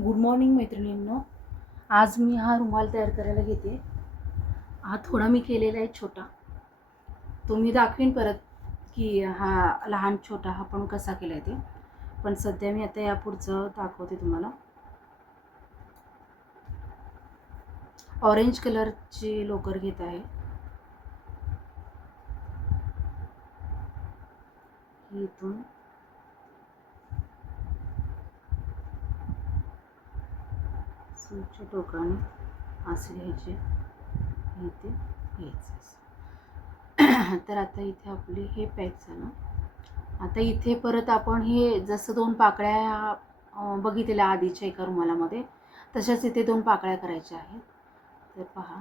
Good morning मैत्रिणींनो. आज मी हा रुमाल तयार करायला घेते. हा थोडा मी केलेला आहे छोटा, तो मी दाखवीन परत की हा लहान छोटा हा पण कसा केला आहे ते. पण सध्या मी आता या पुढचं दाखवते तुम्हाला. ऑरेंज कलरची लोकर घेत आहे. इथून सुईच्या टोकाने असे घ्यायचे, इथे घ्यायचं. तर आता इथे आपले हे पॅक झालं. आता इथे परत आपण हे जसं 2 पाकळ्या बघितलेल्या आधीच्या एका रुमालामध्ये, तशाच इथे 2 पाकळ्या करायच्या आहेत. तर पहा,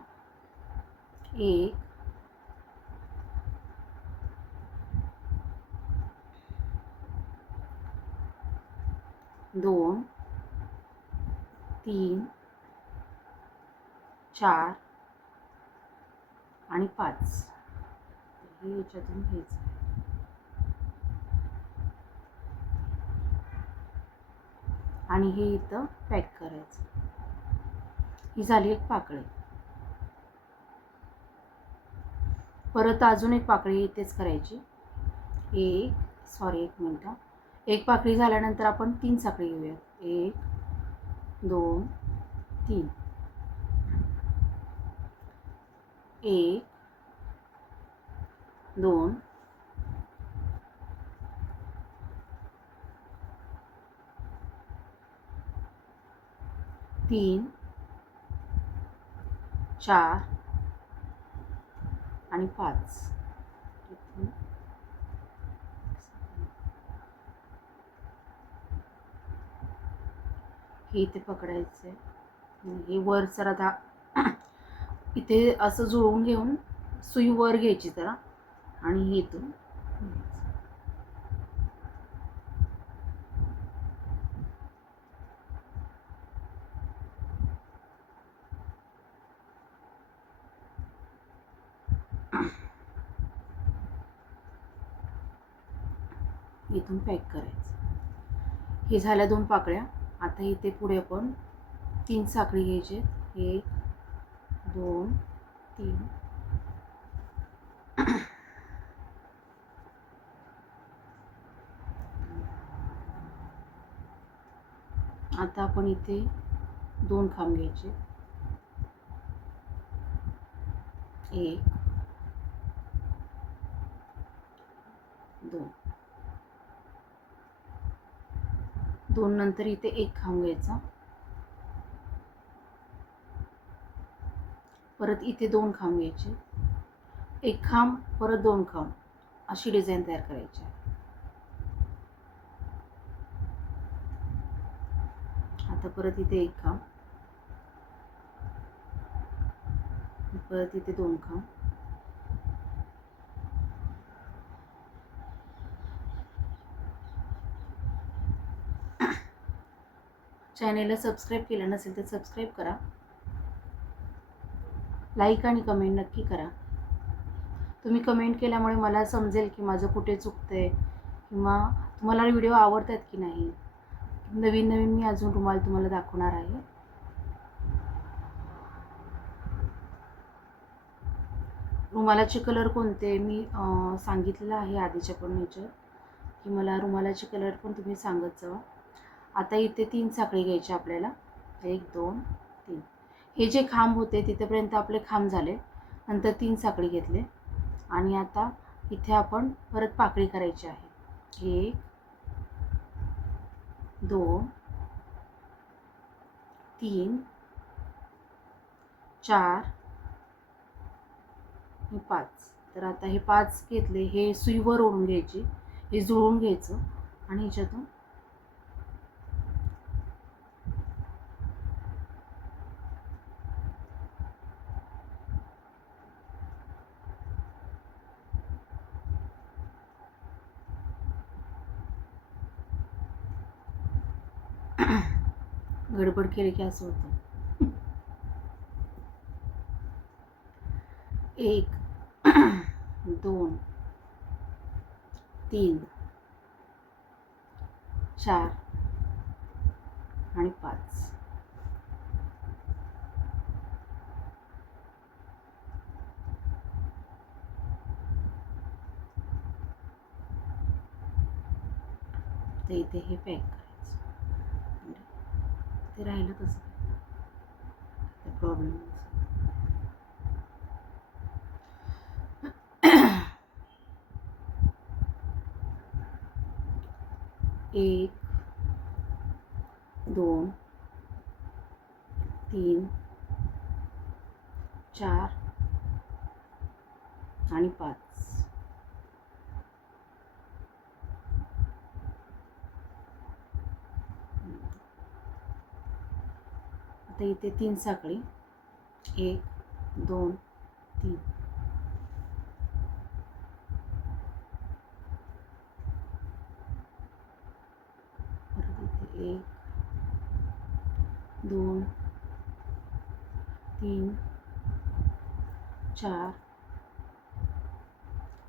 1 2 3 4 आणि 5. हे याच्यातून घ्यायचं आणि हे इथं पॅक करायचं. ही झाली एक पाकळी. परत अजून एक पाकळी इथेच करायची. एक मिनटं. एक पाकळी झाल्यानंतर आपण 3 साखळी घेऊया. 1 2 3. 1 2 3 4 आणि 5. हे इथे पकडायचं आहे. हे वर जरा इथे असं जुळवून घेऊन सुई वर घ्यायची जरा आणि हे इथून इथून पॅक करायचं. हे झाल्या 2 पाकळ्या. आता इथे पुढे आपण 3 साखळी घ्यायचे. 1 2 3. आता आपण इथे 2 खांब घ्यायचे. 1 2. 2 नंतर इथे 1 खांब घ्यायचा. परत इथे 2 खांब घ्यायचे. 1 खांब परत 2 खांब, अशी डिझाईन तयार करायची. आता परत इथे 1 खांब, परत इथे 2 खांब. चॅनेलला सबस्क्राईब केलं नसेल तर सबस्क्राईब करा. लाईक आणि कमेंट नक्की करा. तुम्ही कमेंट केल्यामुळे मला समजेल की माझं कुठे चुकतंय किंवा तुम्हाला व्हिडिओ आवडतात की नाही. नवीन नवीन मी अजून रुमाल तुम्हाला दाखवणार आहे. रुमालाचे कलर कोणते मी सांगितलेलं आहे आधीच्या पण ह्याच्यात की मला रुमालाचे कलर पण तुम्ही सांगत जावा. आता इथे 3 साखळी घ्यायच्या आपल्याला. 1 2 3. हे जे खांब होते तिथेपर्यंत आपले खांब झाले. नंतर 3 साखळी घेतले आणि आता इथे आपण परत पाकळी करायची आहे. 1 2 3 4 आणि 5. तर आता हे 5 घेतले. हे सुईवर ओढून घ्यायची, हे जुळवून घ्यायचं आणि ह्याच्यातून गडबड केली की असं होतं. 1 2 3 4 आणि 5. तर इथे हे पॅक करायचं. ते राहिलं कसं काय प्रॉब्लेम. एक, 2, 3, 4 आणि 5. आता इथे 3 साखळी. 1, 2, 3. परत इथे 1, 2, 3, 4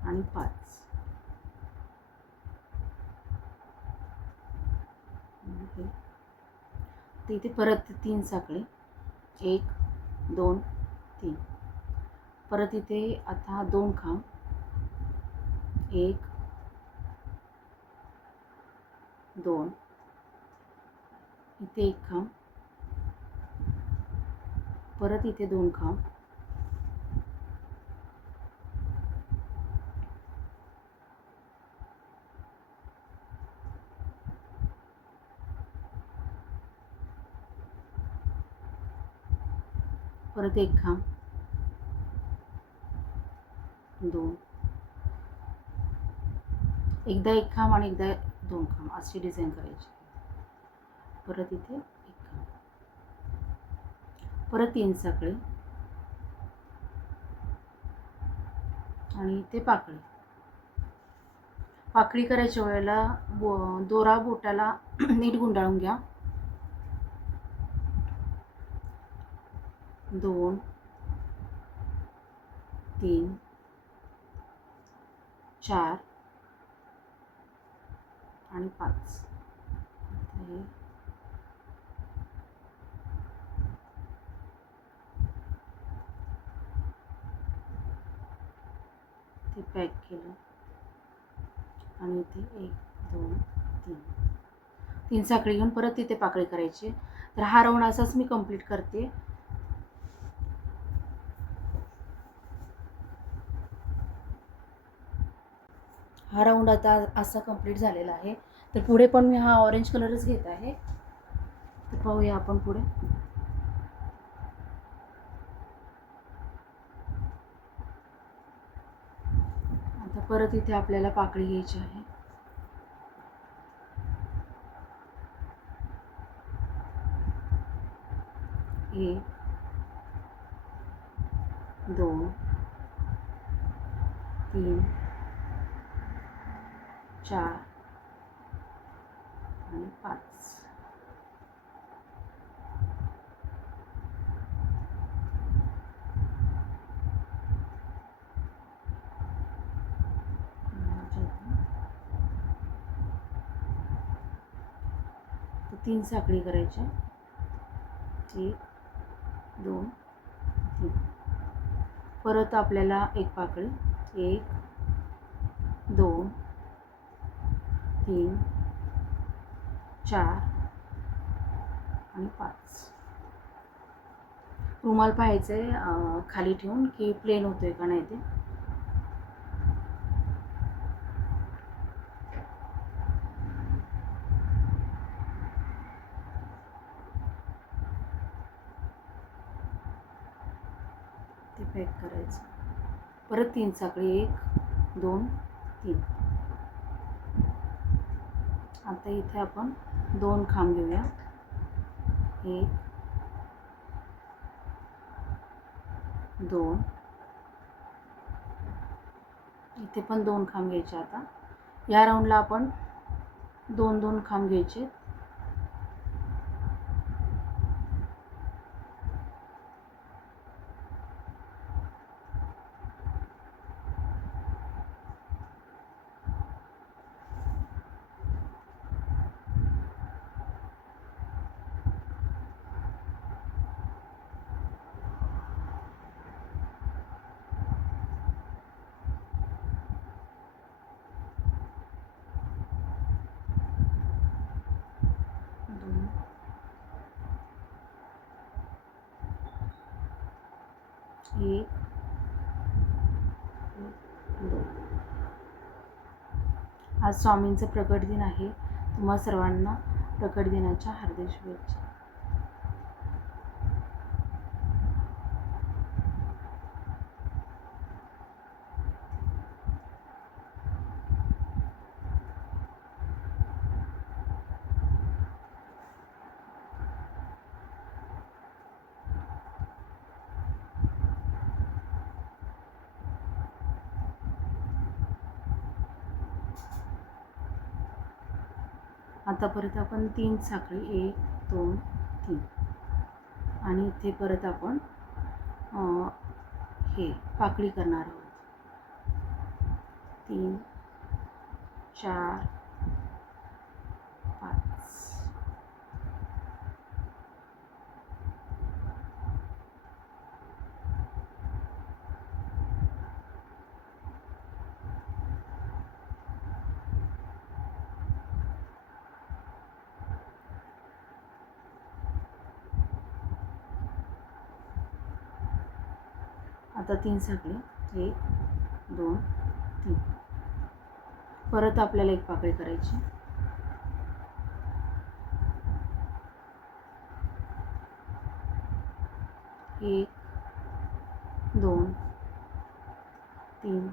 आणि 5. तर इथे परत 3 साखळी. 1, 2, 3. परत इथे आता 2 खांब. 1, 2. इथे 1 खांब. परत इथे 2 खांब. परत 1 खांब. 2. एकदा 1 खांब आणि एकदा 2 खांब अशी डिझाईन करायची. परत इथे 1 खांब. परत 3 साखळी आणि इथे पाकळी. पाकळी करायच्या वेळेला दोरा बोटाला नीट गुंडाळून घ्या. 2, 3, 4 आणि 5. ते पॅक केलं आणि इथे 1, 2, 3. 3 साखळी घेऊन परत तिथे पाकळी करायची. तर हा राऊंड असाच मी कंप्लीट करते. हा राऊंड आता असा कंप्लीट झालेला आहे. तर पुढे पण मी हा ऑरेंज कलरच घेत आहे. तर पाहूया आपण पुढे. आता परत इथे आपल्याला पाकळी घ्यायची आहे. 1, 2, 3, 4 आणि 5. तर 3 साखळी करायच्या. 1, 2, 3. परत आपल्याला एक पाकळी. 1, 2, 3, 4 आणि 5. रुमाल पाहायचे खाली ठेवून की प्लेन होतोय का नाही ते. ते पॅक करायचं. परत 3 साखळी. 1, 2, 3. आता इथे आपण 2 खांब घेऊया. 1, 2. इथे पण 2 खांब घ्यायचे. आता या राऊंडला आपण 2-2 खांब घ्यायचे. 1 2. आज स्वामींचं प्रकट दिन आहे. तुम्हा सर्वांना प्रकट दिनाच्या हार्दिक शुभेच्छा. आता परत आपण 3 साखळी 1 2 3 आणि इथे परत आपण हे पाकळी करणार आहोत. 3 4 5. आता 3 साखळी 1 2 3. परत आपल्याला एक पाकळी करायची. 1 2 3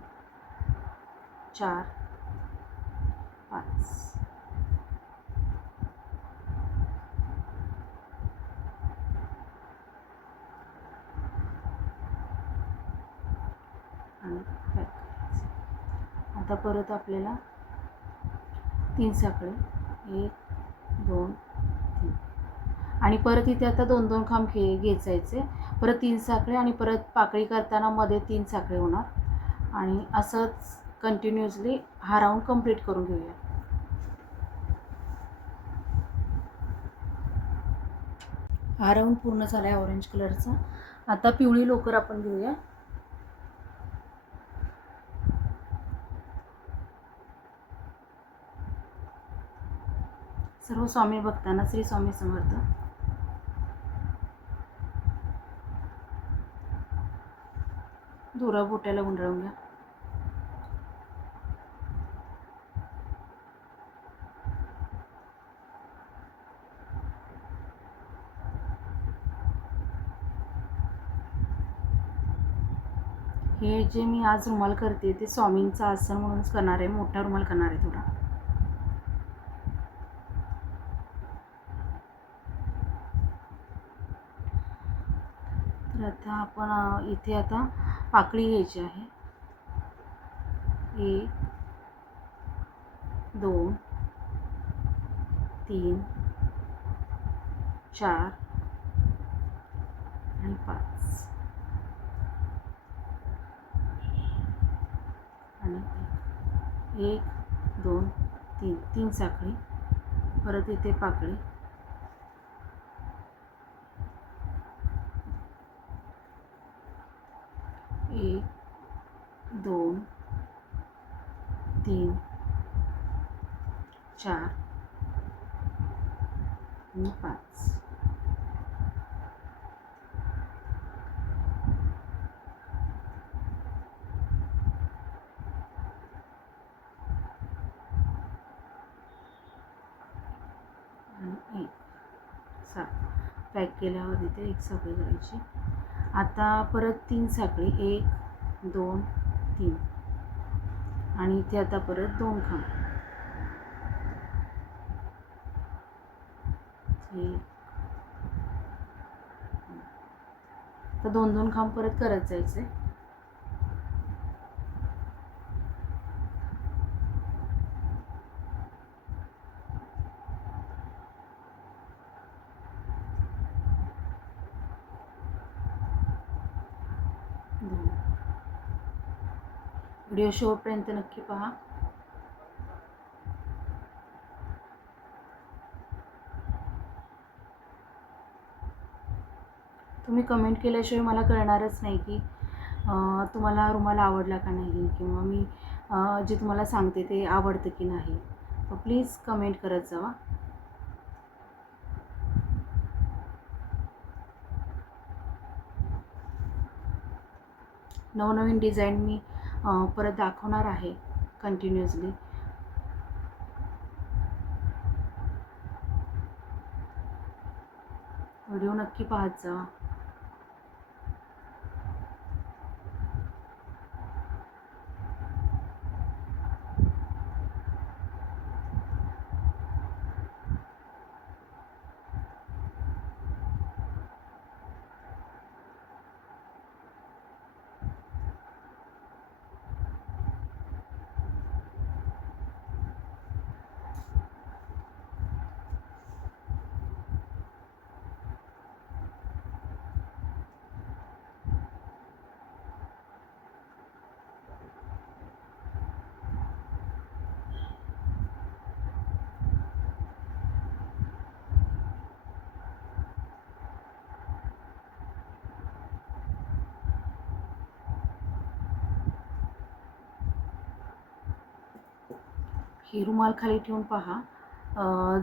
4 5. आणि पॅक करायचं. आता परत आपल्याला 3 साखळी 1 2 3 आणि परत इथे आता 2 खांब घेचायचे. परत 3 साखळी आणि परत पाकळी करताना मध्ये 3 साखळी होणार आणि असंच कंटिन्युअसली हा राऊंड कंप्लीट करून घेऊया. हा राऊंड पूर्ण झाला आहे ऑरेंज कलरचा. आता पिवळी लोकर आपण घेऊया. सर्व स्वामी भक्तांना श्री स्वामी समर्थ. दोरा बोट्याला गुंडाळून घ्या. हे जे मी आज रुमाल करते ते स्वामींचा आसन म्हणूनच करणार आहे. मोठा रुमाल करणार आहे थोडा. तर आता आपण इथे आता पाकळी घ्यायची आहे. 1 2 3 4 आणि 5 आणि 1 2 3. 3 साखळी. परत इथे पाकळी. 1 2 3 4 आणि 5. आणि 1 7. पॅक केल्यावर इथे 1 साखळी करायची. आता परत 3 साखळी 1 2 3 आणि इथे आता परत 2 खांब. तर 2 खांब परत करत जायचे. व्हिडिओ शेवटपर्यंत नक्की पहा. तुम्ही कमेंट केल्याशिवाय मला कळणारच नाही की तुम्हाला रुमाल आवडला का नाही किंवा मी जे तुम्हाला सांगते ते आवडतं की नाही. तर प्लीज कमेंट करत जावा. नवनवीन डिझाईन मी परत दाखवणार आहे कंटिन्युअसली. व्हिडिओ नक्की पाहत जा. ही रुमाल खाली ठेवून पहा.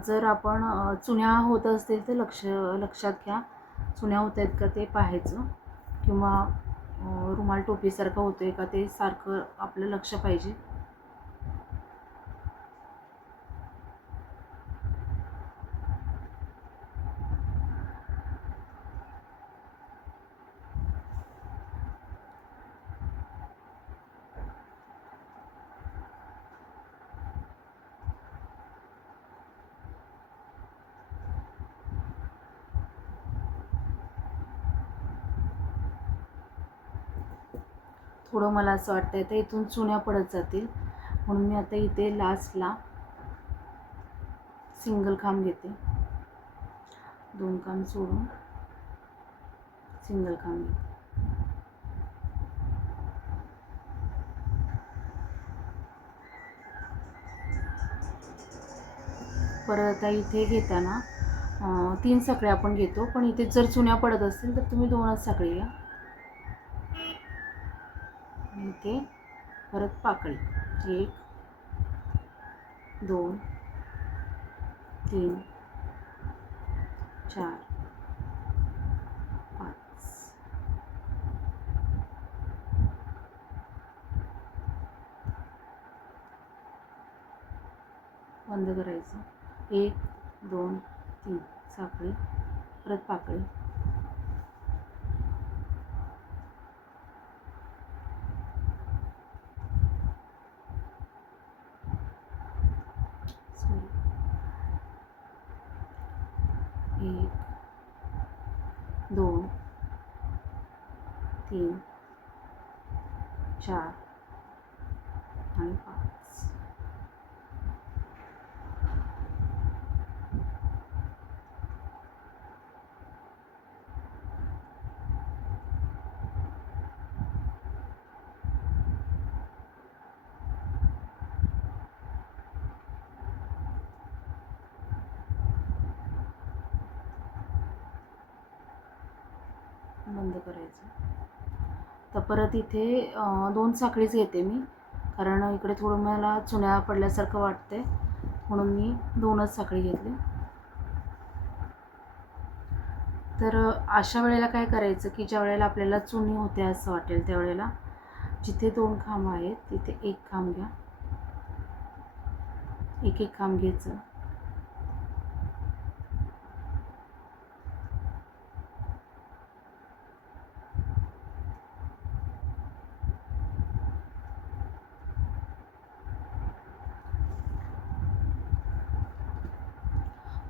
जर आपण चुन्या होत असतील तर लक्षात घ्या. चुन्या होत आहेत का ते पाहायचं, किंवा रुमाल टोपीसारखं होतो आहे का ते सारखं आपलं लक्ष पाहिजे. थोडं मला असं वाटतं तर इथून चुन्या पडत जातील, म्हणून मी आता इथे लास्टला सिंगल खांब घेते. 2 खांब सोडून सिंगल खांब घेते. परत आता इथे घेताना 3 साखळी आपण घेतो, पण इथे जर चुन्या पडत असतील तर तुम्ही 2च साखळी घ्या. इथे परत पाकळी 1 2 3 4 5. बंद करायचं. 1 2 3 साखळी, परत पाकळी. एक 2 3 4 आणि 5. बंद करायचं. तर परत इथे 2 साखळीच घेते मी, कारण इकडे थोडं मला चुन्या पडल्यासारखं वाटते, म्हणून मी 2च साखळी घेतली. तर अशा वेळेला काय करायचं की ज्या वेळेला आपल्याला चुनी होते असं वाटेल त्यावेळेला जिथे 2 खांब आहेत तिथे 1 खांब घ्या. 1 खांब घ्यायचं.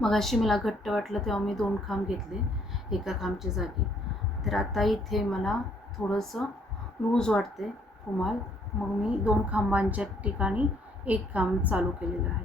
मगाशी मला घट्ट वाटलं तेव्हा मी 2 खांब घेतले 1 खांबच्या जागी. तर आता इथे मला थोडंसं लूज वाटते रुमाल, मग मी 2 खांबांच्या ठिकाणी 1 खांब चालू केलेलं आहे.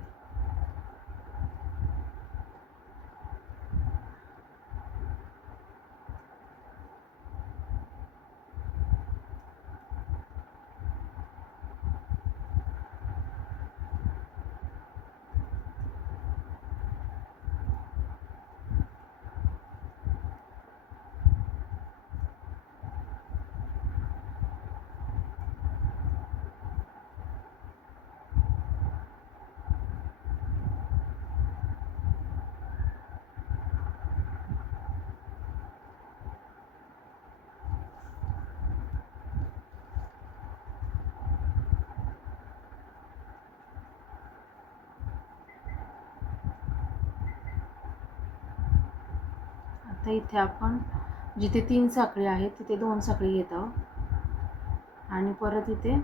तर इथे आपण जिथे 3 साखळी आहेत तिथे 2 साखळी घेत आहोत आणि परत इथे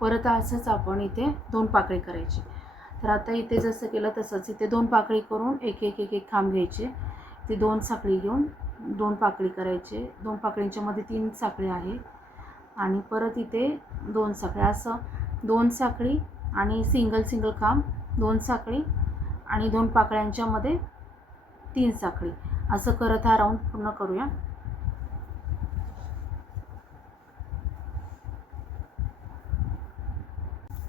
परत असंच आपण इथे 2 पाकळी करायची. तर आता इथे जसं केलं तसंच इथे 2 पाकळी करून एक एक एक एक खांब घ्यायचे. ते 2 साखळी घेऊन 2 पाकळी करायचे. 2 पाकळींच्या मध्ये 3 साखळी आहे आणि परत इथे 2 साखळी, असं 2 साखळी आणि सिंगल खांब, 2 साखळी आणि 2 पाकळ्यांच्या मध्ये 3 साखळी, असं करत हा राऊंड पूर्ण करूया.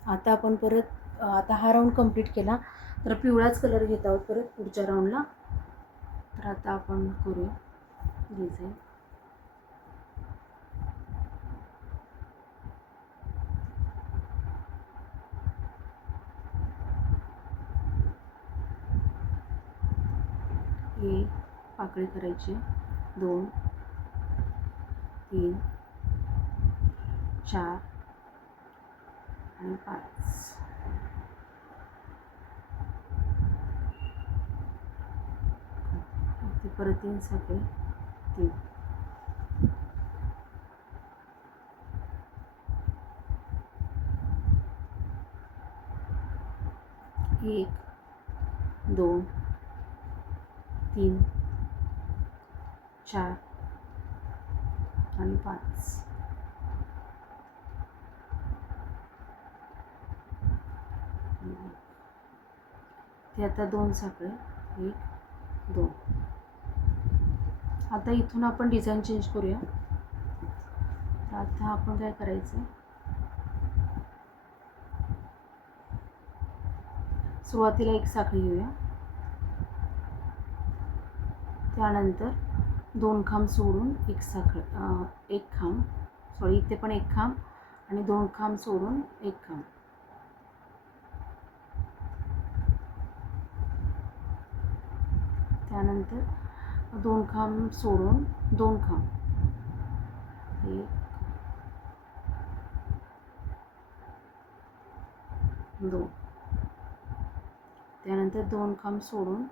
आता आपण परत आता हा राऊंड कंप्लीट केला तर पिवळाच कलर घेत आहोत परत पुढच्या राऊंडला. तर आता आपण करूया डिझाईन. एक पाकळी करायची, 2 3 4 आणि 5. इथे परत 3 साखळी, 3 1 2 3 4 आणि 5. ते आता 2 साखळी, 1 2. आता इथून आपण डिझाईन चेंज करूया. आता आपण काय करायचं, सुरुवातीला 1 साखळी घेऊया, त्यानंतर 2 खांब सोडून 1 साखळी, 1 खांब, सॉरी इथे पण 1 खांब आणि 2 खांब सोडून 1 खांब, त्यानंतर 2 खांब सोडून 2 खांब, 1 2, त्यानंतर 2 खांब सोडून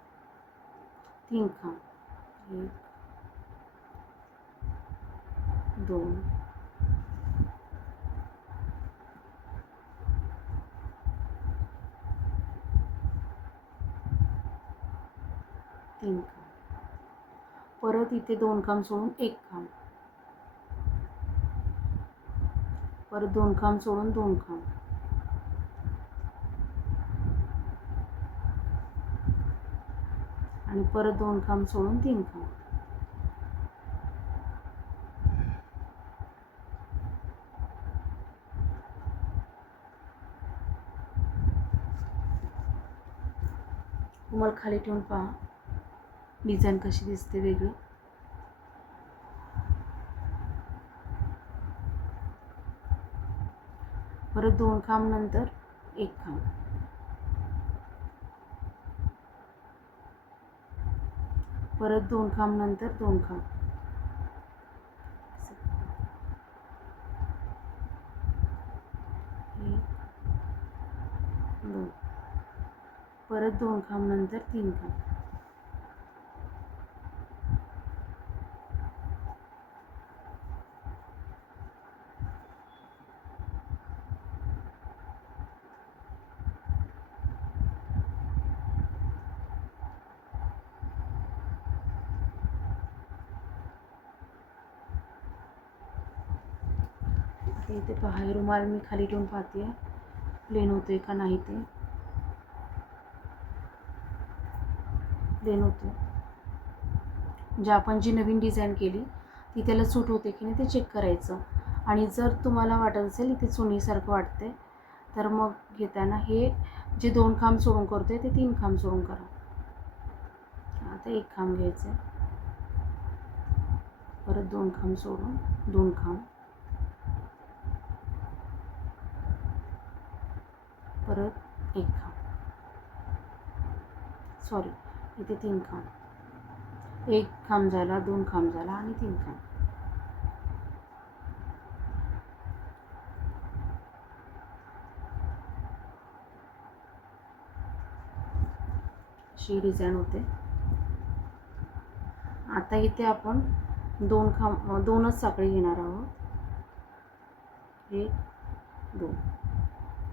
3 खांब, 1 2 3 खांब, परत इथे 2 खांब सोडून 1 खांब, परत 2 खांब सोडून 2 खांब, आणि परत 2 खांब सोडून 3 खांब. तुम्हाला खाली ठेवून पहा डिझाईन कशी दिसते वेगळी. परत 2 खांब नंतर 1 खांब, परत 2 खांब नंतर 2 खांब, 1 2, परत 2 खांब नंतर 3 खांब. इथे पहा, हे रुमाल मी खाली ठेवून पाहते प्लेन होतोय का नाही. ते प्लेन होते. म्हणजे आपण जी नवीन डिझाईन केली ती त्याला सूट होते की नाही ते चेक करायचं. आणि जर तुम्हाला वाटत असेल इथे चुनीसारखं वाटते तर मग घेताना हे जे 2 खांब सोडून करतोय ते 3 खांब सोडून करा. आता 1 खांब घ्यायचं, परत 2 खांब सोडून 2 खांब, परत 1 खांब, सॉरी इथे 3 खांब, 1 खांब झाला, 2 खांब झाला आणि 3 खांब. अशी डिझाईन होते. आता इथे आपण दोनच साखळी घेणार आहोत. 1 2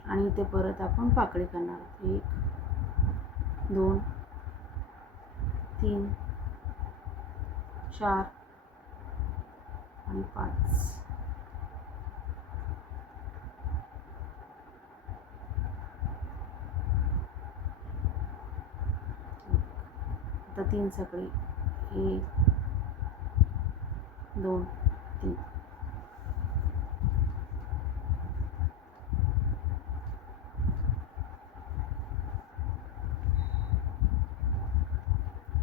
आणि इथे परत आपण पाकळी करणार आहोत. 1 2 3 4 आणि 5. आता 3 साखळी. 1 2 3.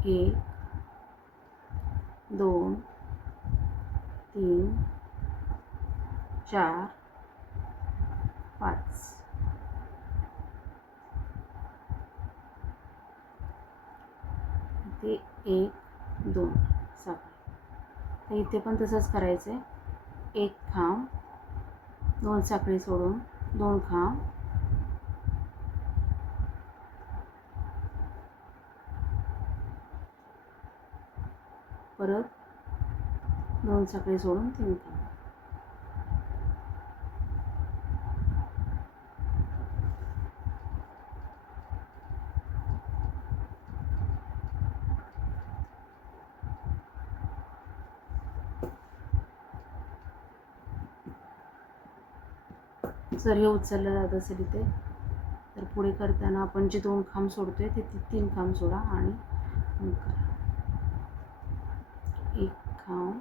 1 2 3 4 5. इथे 1 2 साखळी. तर इथे पण तसंच करायचं आहे. 1 खांब, 2 साखळी सोडून 2 खांब, परत 2 साखळी सोडून 3 खांब. जर हे उचललं जात असेल इथे तर पुढे करताना आपण जे 2 खांब सोडतोय ते 3 खांब सोडा आणि करा. 1 खांब,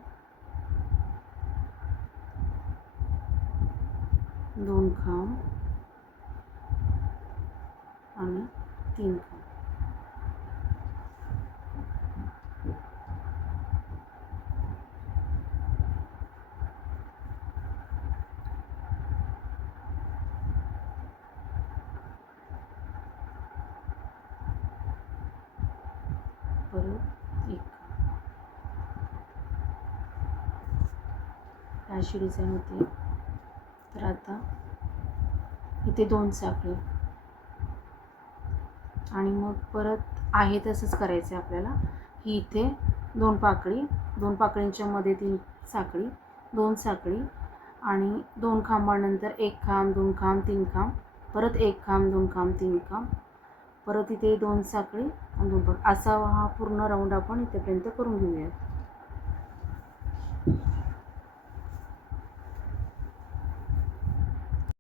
2 खांब आणि 3 खांब. परत 1 खांब. अशी डिझाईन होते. तर आता इथे 2 साखळी आणि मग परत आहे तसंच करायचं आहे आपल्याला. ही इथे 2 पाकळी, 2 पाकळींच्या मध्ये 3 साखळी, 2 साखळी आणि 2 खांबानंतर 1 खांब, 2 खांब, 3 खांब, परत 1 खांब, 2 खांब, 3 खांब, परत इथे 2 साखळी आणि 2 पाकळी. असा हा पूर्ण राऊंड आपण इथेपर्यंत करून घेऊया.